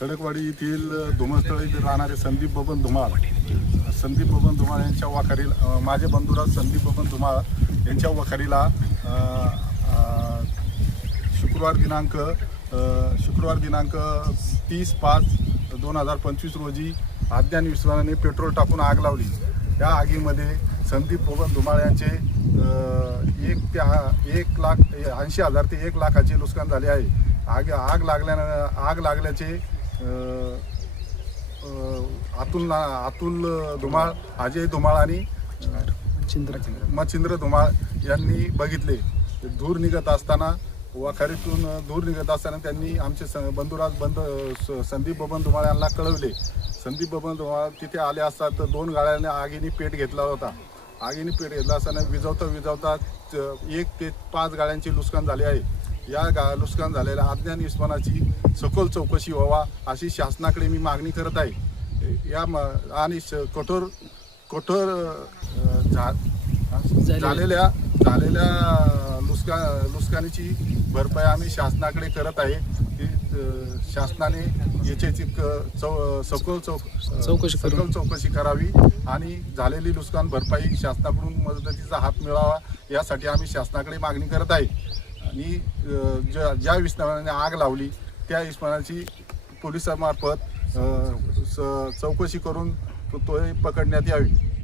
खडकवाडी येथील धुमस्थळ येथे राहणारे संदीप बबन धुमाळ संदीप बबन धुमाळ यांच्या वाखारील माझे बंधुराज संदीप बबन धुमाळ यांच्या वाखारीला शुक्रवार दिनांक शुक्रवार दिनांक तीस पाच दोन हजार पंचवीस रोजी अज्ञान विश्वाने पेट्रोल टाकून आग लावली. या आगीमध्ये संदीप बबन धुमाळ यांचे एक ते एक लाख ऐंशी हजार ते एक लाखाचे नुकसान झाले आहे. आग आग लागल्यानं आग लागल्याचे अतुल अतुल धुमाळ अजय धुमाळ आणि मच्छिंद्र. धुमाळ यांनी बघितले. धूर निघत असताना वाखारीतून धूर निघत असताना त्यांनी आमचे स बंधुराज बंद संदीप बबन धुमाळ यांना कळवले. संदीप बबन धुमाळ तिथे आले असतात तर दोन गाड्याने आगीने पेट घेतला होता. आगीने पेट घेतला असताना विजवता विजवता एक ते पाच गाड्यांचे नुकसान झाले आहे. या गा नुकसान झालेल्या अज्ञान विस्मानाची सखोल चौकशी व्हावा अशी शासनाकडे मी मागणी करत आहे. या म- आणि श- कठोर कठोर अ, झा- झालेल्या झालेल्या नुकसा नुकसानीची भरपाई आम्ही शासनाकडे करत आहे. की अ, शासनाने याच्याची क- चौ सखोल चौ चौकशी करून. सखोल चौकशी करावी आणि झालेली नुकसान भरपाई शासनाकडून मदतीचा हात मिळावा यासाठी आम्ही शासनाकडे मागणी करत आहे. आणि ज्या ज्या विस्मानाने आग लावली त्या विस्मानाची पोलिसांमार्फत स- चौकशी करून तो पकडण्यात यावी.